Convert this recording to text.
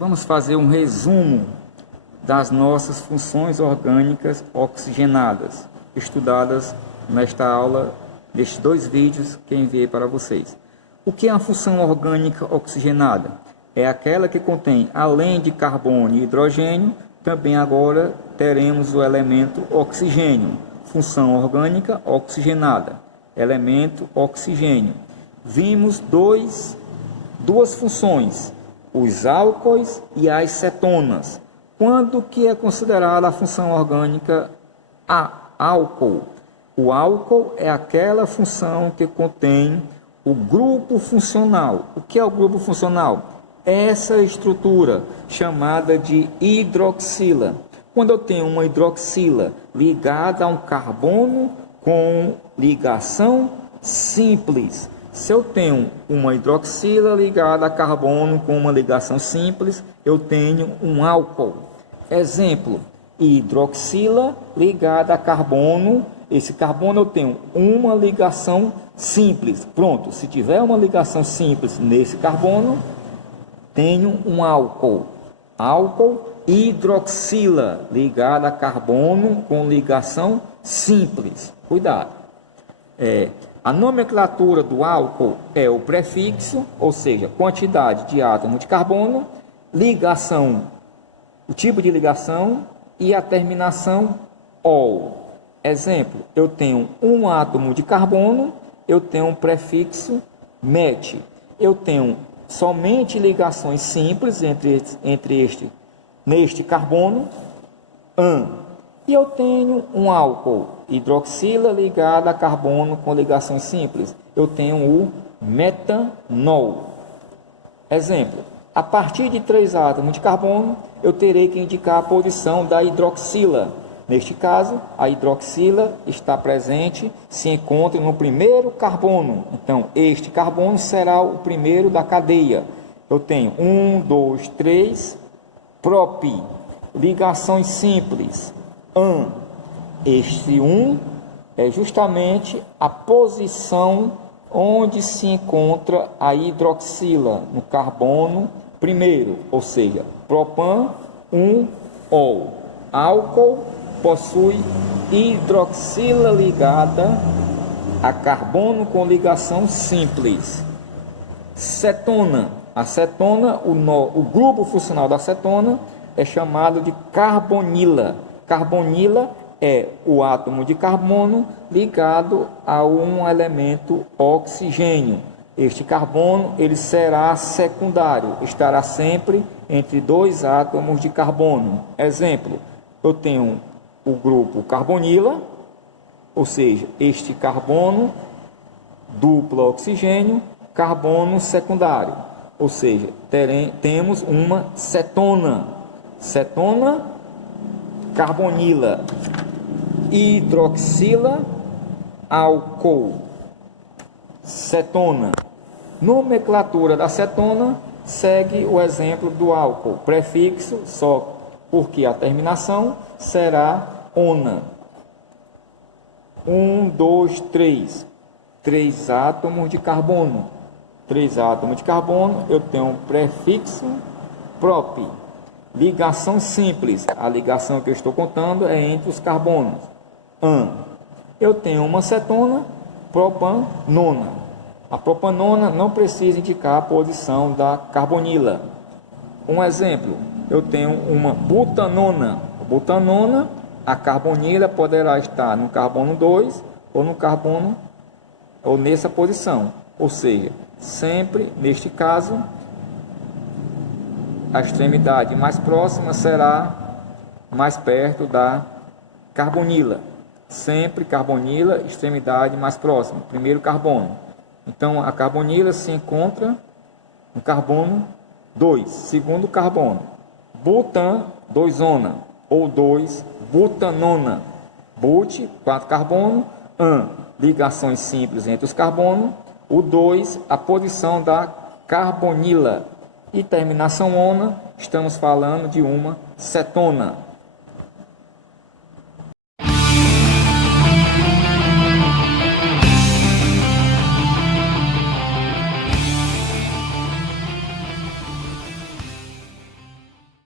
Vamos fazer um resumo das nossas funções orgânicas oxigenadas, estudadas nesta aula, nestes 2 vídeos que enviei para vocês. O que é a função orgânica oxigenada? É aquela que contém, além de carbono e hidrogênio, também agora teremos o elemento oxigênio. Função orgânica oxigenada, elemento oxigênio. Vimos duas funções, os álcoois e as cetonas. Quando que é considerada a função orgânica álcool? O álcool é aquela função que contém o grupo funcional. O que é o grupo funcional? Essa estrutura chamada de hidroxila. Quando eu tenho uma hidroxila ligada a um carbono com ligação simples. Se eu tenho uma hidroxila ligada a carbono com uma ligação simples, eu tenho um álcool. Exemplo, hidroxila ligada a carbono. Esse carbono eu tenho uma ligação simples. Pronto, se tiver uma ligação simples nesse carbono, tenho um álcool. Álcool hidroxila ligada a carbono com ligação simples. Cuidado. A nomenclatura do álcool é o prefixo, ou seja, quantidade de átomo de carbono, ligação, o tipo de ligação e a terminação -ol. Exemplo, eu tenho um átomo de carbono, eu tenho um prefixo met. Eu tenho somente ligações simples neste carbono, -an. E eu tenho um álcool, hidroxila ligada a carbono com ligações simples. Eu tenho o metanol. Exemplo, a partir de 3 átomos de carbono, eu terei que indicar a posição da hidroxila. Neste caso, a hidroxila está presente, se encontra no primeiro carbono. Então, este carbono será o primeiro da cadeia. Eu tenho 1, 2, 3, prop, ligações simples, -an. Este 1 é justamente a posição onde se encontra a hidroxila, no carbono primeiro, ou seja, propan 1-ol. Álcool possui hidroxila ligada a carbono com ligação simples. Cetona. A cetona, o grupo funcional da cetona é chamado de carbonila. Carbonila é o átomo de carbono ligado a um elemento oxigênio. Este carbono ele será secundário, estará sempre entre 2 átomos de carbono. Exemplo, eu tenho o grupo carbonila, ou seja, este carbono duplo oxigênio, carbono secundário, ou seja, temos uma cetona. Cetona, carbonila, hidroxila, álcool, cetona. Nomenclatura da cetona segue o exemplo do álcool, prefixo, só porque a terminação será ona. 1, 2, 3. 3 átomos de carbono. 3 átomos de carbono, eu tenho um prefixo prop. Ligação simples. A ligação que eu estou contando é entre os carbonos. -an. Eu tenho uma cetona, propanona. A propanona não precisa indicar a posição da carbonila. Um exemplo, eu tenho uma butanona. Butanona, a carbonila poderá estar no carbono 2 ou no carbono ou nessa posição. Ou seja, sempre neste caso, a extremidade mais próxima será mais perto da carbonila. Sempre carbonila, extremidade mais próxima, primeiro carbono. Então, a carbonila se encontra no carbono 2, segundo carbono. Butan, 2-ona, ou 2, butanona. But, 4 carbono, -an, ligações simples entre os carbonos. O 2, a posição da carbonila. E terminação ona, estamos falando de uma cetona.